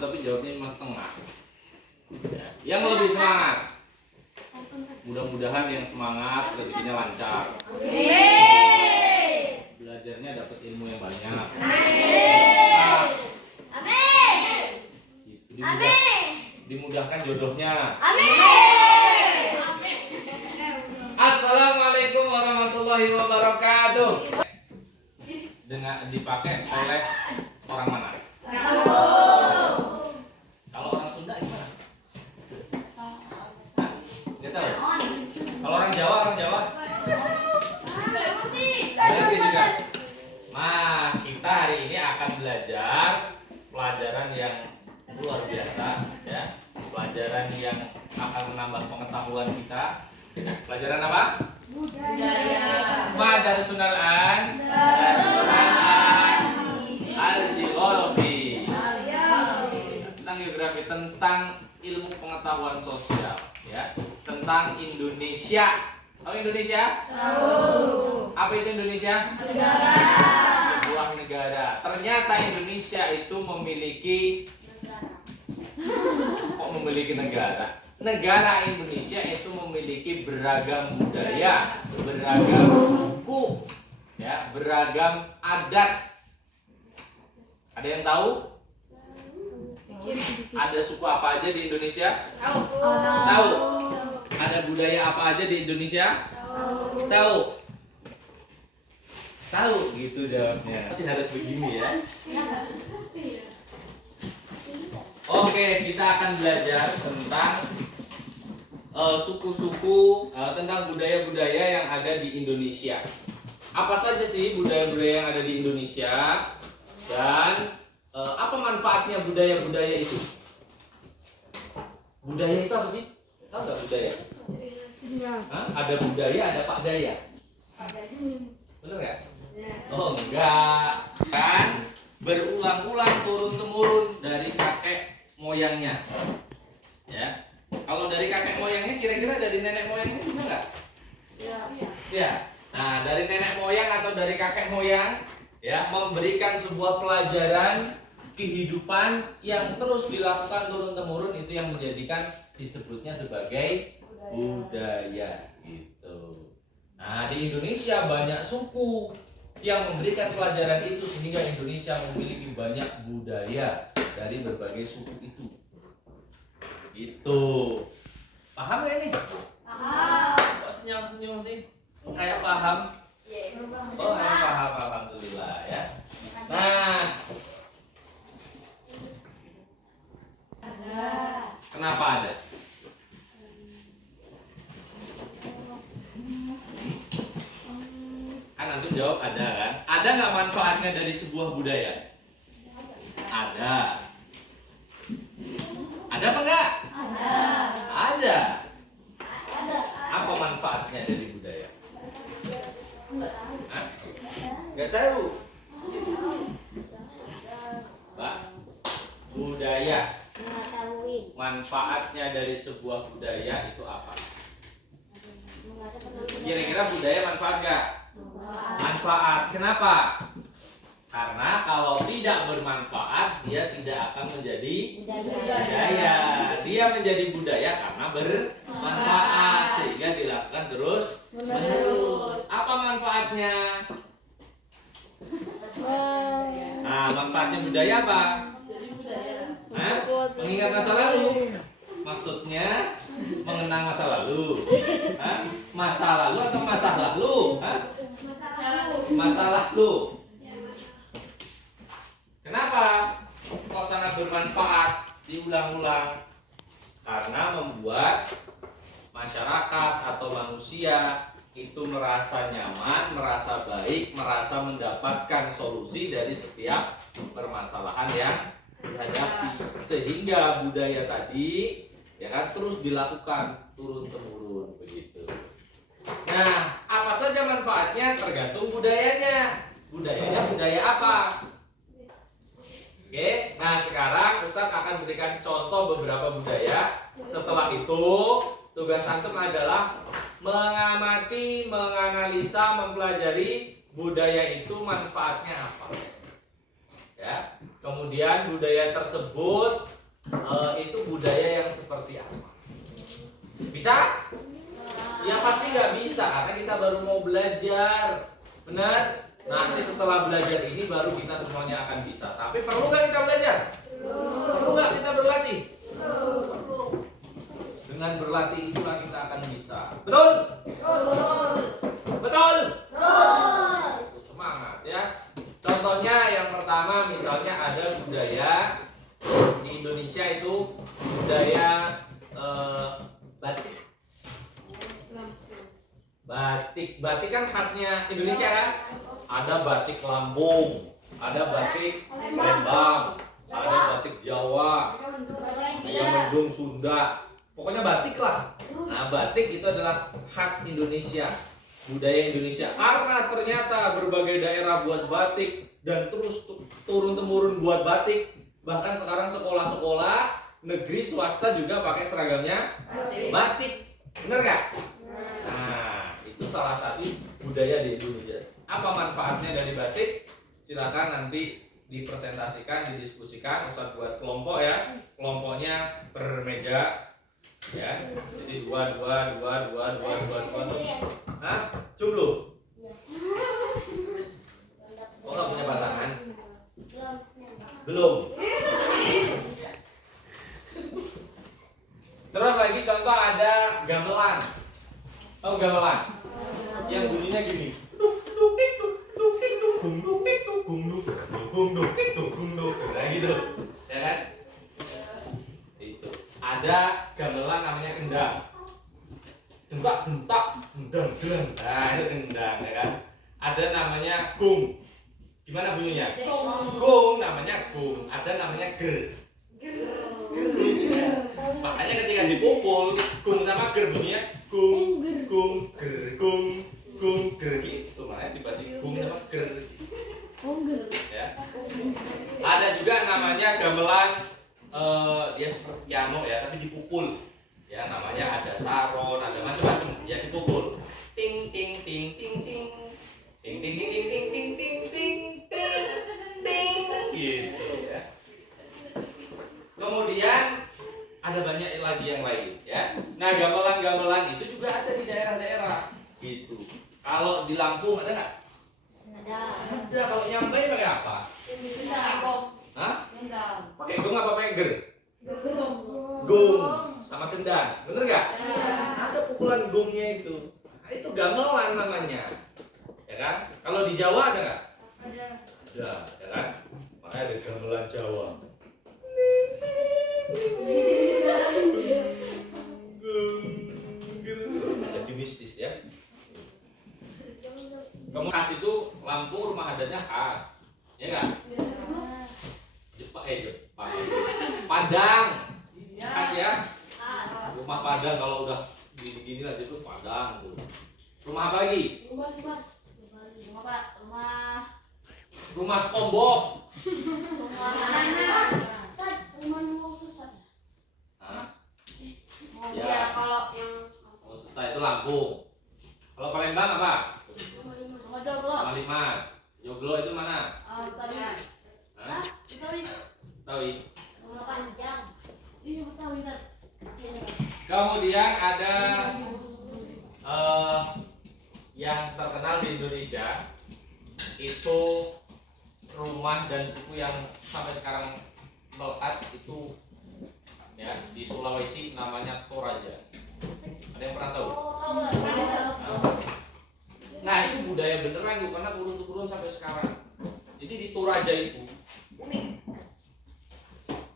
tapi jawabnya 5,5. Ya. Yang lebih semangat. Mudah-mudahan yang semangat rezekinya lancar. Belajarnya dapat ilmu yang banyak. Nah, dimudahkan jodohnya. Assalamualaikum warahmatullahi wabarakatuh. Dengan dipakai oleh orang mana? Kalau orang Sunda gimana? Nggak tahu. Kalau orang Jawa, ngerti juga. Nah, kita hari ini akan belajar pelajaran yang luar biasa, ya. Pelajaran yang akan menambah pengetahuan kita. Pelajaran apa? Budaya. Madarsunal Al-Jiologi. Tentang geografi, tentang ilmu pengetahuan sosial, ya. Tentang Indonesia. Tahu Indonesia? Tahu. Apa itu Indonesia? Negara. Sebuah negara. Ternyata Indonesia itu memiliki negara. Negara Indonesia itu memiliki beragam budaya, beragam suku, ya, beragam adat. Ada yang tahu? Ada suku apa aja di Indonesia? Tahu. Ada budaya apa aja di Indonesia? Tahu. Tahu, gitu jawabnya. Masih harus begini ya. Oke, kita akan belajar tentang suku-suku, tentang budaya-budaya yang ada di Indonesia. Apa saja sih budaya-budaya yang ada di Indonesia? Dan apa manfaatnya budaya-budaya itu? Budaya itu apa sih? Tahu nggak budaya? Hah? Ada budaya, ada Pak Daya. Bener nggak? Oh enggak. Kan berulang-ulang turun-temurun dari kakek moyangnya. Ya. Kalau dari kakek moyangnya, kira-kira dari nenek moyangnya juga nggak? Ya. Nah, dari nenek moyang atau dari kakek moyang, ya, memberikan sebuah pelajaran kehidupan yang terus dilakukan turun-temurun, itu yang menjadikan disebutnya sebagai budaya, gitu. Nah, di Indonesia banyak suku yang memberikan pelajaran itu sehingga Indonesia memiliki banyak budaya dari berbagai suku itu. Itu. Paham gak ini? Paham. Kok senyum-senyum sih? Kayak paham? Oh, kayak paham, alhamdulillah ya. Nah, kenapa ada? Kan nanti jawab ada kan? Ada nggak manfaatnya dari sebuah budaya? Ada. Ada apa enggak? Ada. Apa manfaatnya dari budaya? Hah? Nggak tahu. Pak, budaya. Manfaatnya dari sebuah budaya itu apa? Kira-kira budaya manfaat nggak? Manfaat. Kenapa? Karena kalau tidak bermanfaat, dia tidak akan menjadi budaya. Dia menjadi budaya karena bermanfaat, sehingga dilakukan terus menerus. Apa manfaatnya? Nah, manfaatnya budaya apa? Hah? Mengingat masa lalu. Maksudnya mengenang masa lalu. Hah? Masa lalu atau masa lalu? Hah? Masa lalu. Kenapa kok sangat bermanfaat diulang-ulang? Karena membuat masyarakat atau manusia itu merasa nyaman, merasa baik, merasa mendapatkan solusi dari setiap permasalahan yang dihadapi. Sehingga budaya tadi, ya kan, terus dilakukan turun-temurun begitu. Nah, apa saja manfaatnya tergantung budayanya. Budayanya budaya apa? Oke, nah sekarang Ustadz akan berikan contoh beberapa budaya. Setelah itu, tugas antum adalah mengamati, menganalisa, mempelajari budaya itu manfaatnya apa. Ya. Kemudian budaya tersebut itu budaya yang seperti apa? Bisa? Ya pasti nggak bisa karena kita baru mau belajar, benar? Nanti setelah belajar ini baru kita semuanya akan bisa. Tapi perlu nggak kita belajar? Perlu nggak kita berlatih? Perlu. Dengan berlatih itulah kita akan bisa. Betul? Betul? Semangat ya. Contohnya yang pertama misalnya ada budaya di Indonesia itu budaya batik. Batik kan khasnya Indonesia kan? Ada batik Lampung, ada batik Palembang, ada batik Jawa, ada mendung Sunda. Pokoknya batik lah. Nah, batik itu adalah khas Indonesia, budaya Indonesia. Karena ternyata berbagai daerah buat batik dan terus turun temurun buat batik. Bahkan sekarang sekolah-sekolah negeri swasta juga pakai seragamnya batik. Bener nggak? Nah, itu salah satu budaya di Indonesia. Apa manfaatnya dari batik? Silakan nanti dipresentasikan, didiskusikan. Ustadz buat kelompok ya. Kelompoknya per meja ya. Jadi dua. Hah? Jomblo? Kok nggak punya pasangan? Belum. Terus lagi contoh ada gamelan. Tahu gamelan? Yang bunyinya gini. Nah gitu, ya kan? Itu. Ada gamelan namanya kendang. Dentak, dendang. Nah, itu kendang, ya kan? Ada namanya gung. Gimana bunyinya? Gung namanya gung. Ada namanya ger. Makanya ketika dipukul, gung sama ger bunyinya gung, ger gitu. Makanya dibahas gung sama ger. Ya. Ada juga namanya gamelan dia seperti piano ya, tapi dipukul. Ya, namanya ada saron, ada macam-macam ya dipukul. Ting ting ting ting ting. Ting ting ting ting ting ting ting ting ting gitu ya. Kemudian ada banyak lagi yang lain ya. Nah, gamelan-gamelan itu juga ada di daerah-daerah gitu. Kalau di Lampung ada nggak? Ada. Kalau nyampe pakai apa? Hah? Pakai gong apa pakai ger? Gong sama kendang, bener nggak? Ada pukulan gongnya itu. Nah, itu gamelan namanya, ya kan? Kalau di Jawa ada nggak? Ada, ya kan? Makanya ada gamelan Jawa. Jadi mistis ya. Kamu khas itu Lampung rumah adatnya khas, ya nggak? Jepang, Padang, khas ya. Rumah Padang kalau udah begini aja tuh Padang tuh. Rumah apa lagi? Rumah SpongeBob. Ya, kalau yang selesai itu Lampung. Kalau Palembang apa? Malimas. Joglo itu mana? Hah? Tawi. Kemudian ada yang terkenal di Indonesia itu rumah dan suku yang sampai sekarang melekat itu ya di Sulawesi namanya Toraja. Ada yang pernah tahu? Nah, itu budaya beneran tuh karena turun-turun sampai sekarang. Jadi di Toraja itu unik.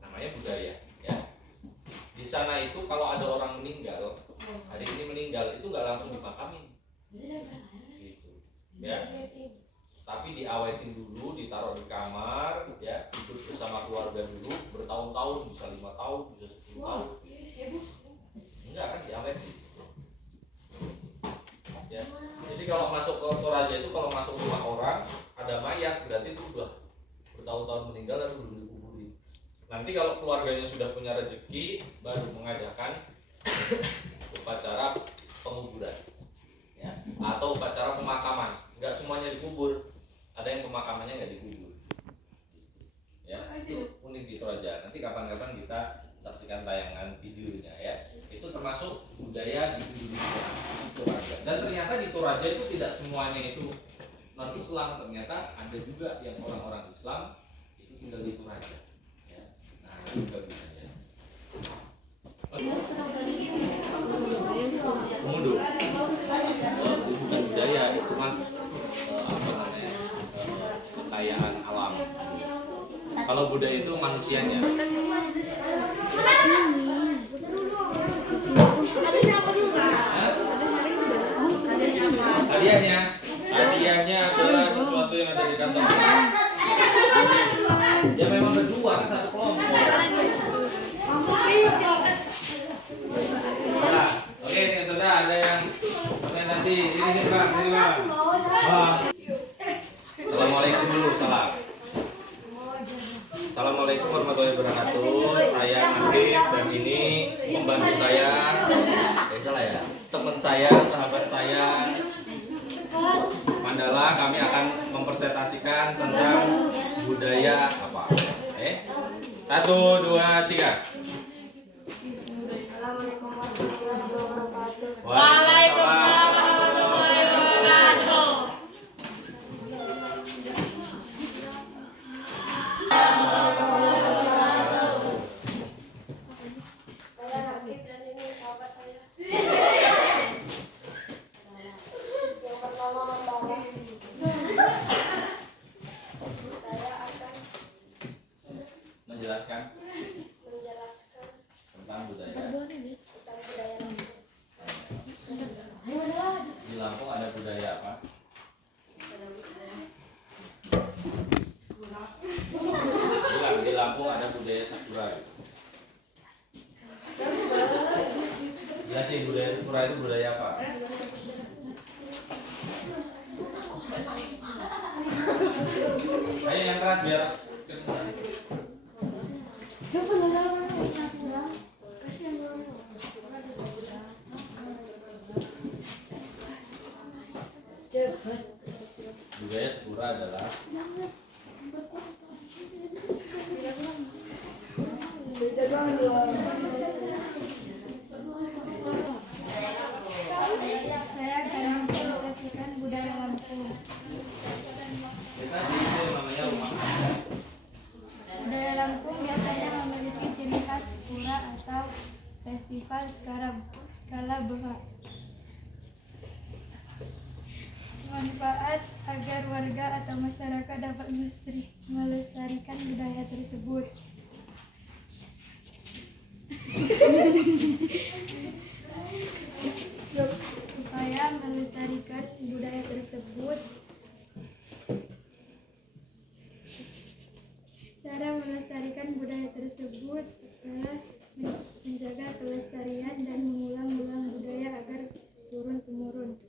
Namanya budaya ya. Di sana itu kalau ada orang meninggal, hari ini meninggal itu nggak langsung dimakamin. Gitu. Ya. Tapi diawetin dulu, ditaruh di kamar, ya, hidup bersama keluarga dulu bertahun-tahun, bisa 5 tahun, bisa 10 tahun. Enggak kan diawetin. Ya. Jadi kalau masuk ke Toraja itu kalau masuk rumah orang ada mayat berarti itu udah bertahun-tahun meninggal lalu belum dikuburi. Nanti kalau keluarganya sudah punya rezeki baru mengadakan upacara penguburan, ya, atau upacara pemakaman. Enggak semuanya dikubur. Ada yang pemakamannya nggak dikubur. Ya, itu unik di Toraja. Nanti kapan-kapan kita saksikan tayangan videonya ya. Itu termasuk budaya di Indonesia di Toraja. Dan ternyata di Toraja itu tidak semuanya itu non Islam, ternyata ada juga yang orang-orang Islam itu tinggal di Toraja. Ya. Nah, itu juga budaya. Komodo. Itu bukan budaya, itu mah apa namanya? Kekayaan alam. Kalau budaya itu manusianya. Hadiahnya adalah sesuatu yang ada di kantong. Ya memang berdua kan satu kelompok. Nah, oke ini sudah ada yang presentasi. Sini bang, sini bang. Assalamualaikum dulu, salam. Assalamualaikum warahmatullahi wabarakatuh. Saya Afif dan ini pembantu saya. Salah ya. Teman saya, sahabat saya. Mandala, kami akan mempresentasikan tentang budaya apa? 1, 2, 3. Assalamualaikum warahmatullahi wabarakatuh. Waalaikumsalam warahmatullahi wabarakatuh. Saya Rakib dan ini sahabat saya. Yang bernama Mandala. Saya akan Menjelaskan menjelaskan tentang budaya. tentang budaya Lampung. Di Lampung ada budaya apa? Bilang di Lampung ada budaya Sakura. Jelasin budaya Sakura itu budaya apa? Ayo yang keras biar budaya Sakura adalah Saya akan mempresentasikan budaya Lampung. biasanya itu namanya rumah kaca. Budaya Lampung biasanya memiliki ciri khas pura atau festival skala besar. Manfaat agar warga atau masyarakat dapat melestarikan budaya tersebut. Supaya melestarikan budaya tersebut, cara melestarikan budaya tersebut adalah menjaga kelestarian dan mengulang-ulang budaya agar turun-temurun.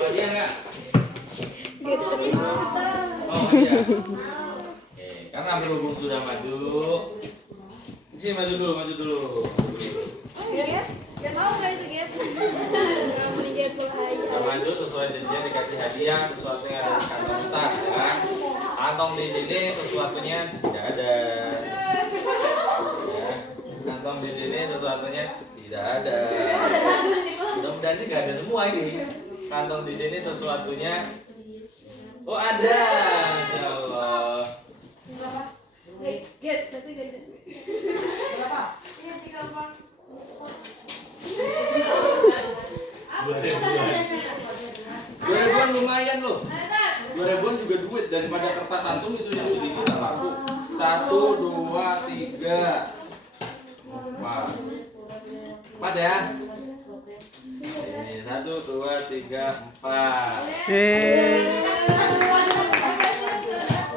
Bahagia nggak? Oh iya. Oke, karena berhubung sudah maju, sini maju dulu. Sudah maju sesuai janjian dikasih hadiah sesuatu yang ada di kantong Ustaz ya. Kantong di sini sesuatunya tidak ada. Ya. Kantong di sini sesuatunya tidak ada. Mudah-mudahan sih nggak ada semua ini. Kantong di sini sesuatunya. Oh ada, Insya Allah. Dua ribuan lumayan loh. 2.000-an juga duit daripada kertas santung itu yang sedikit tak laku. 1, 2, 3, 4. 4 ya. Ini 1, 2, 3, 4.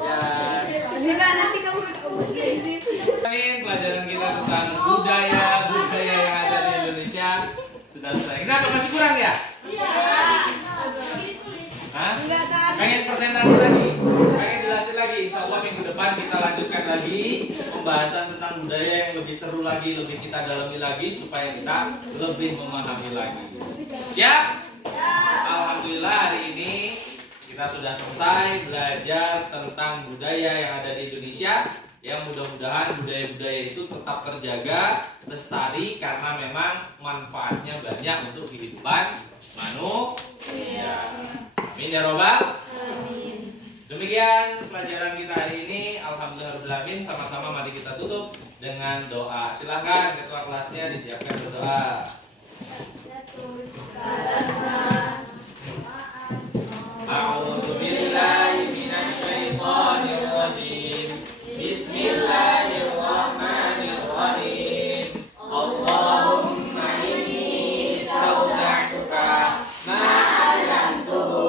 Ya. Pelajaran kita tentang budaya yang ada di Indonesia sudah selesai. Kenapa masih kurang ya? Hah? Pengen presentasi lagi? Pengen jelasin lagi? Insya Allah minggu depan kita lanjutkan lagi pembahasan tentang budaya yang lebih seru lagi, lebih kita dalami lagi supaya kita lebih memahami lagi. Siap? Alhamdulillah hari ini kita sudah selesai belajar tentang budaya yang ada di Indonesia. Ya, mudah-mudahan budaya-budaya itu tetap terjaga, lestari karena memang manfaatnya banyak untuk kehidupan manusia. Amin ya robbal. Amin. Demikian pelajaran kita hari ini. Alhamdulillahirobbilalamin. Sama-sama mari kita tutup dengan doa. Silakan ketua kelasnya disiapkan berdoa. A'udzu billahi minasy syaithanir rajim. Bismillahirrahmanirrahim. Allahumma inni istaudi'tuka ma 'allamtuhu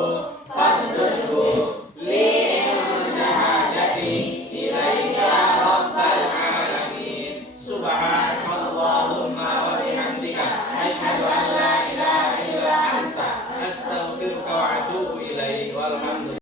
fardhu li inda hajati ilaika rabbal alamin. Subhanallahumma wa bihamdika asyhadu an la ilaha illa anta astaghfiruka wa atubu ilaik. Walhamdulillah.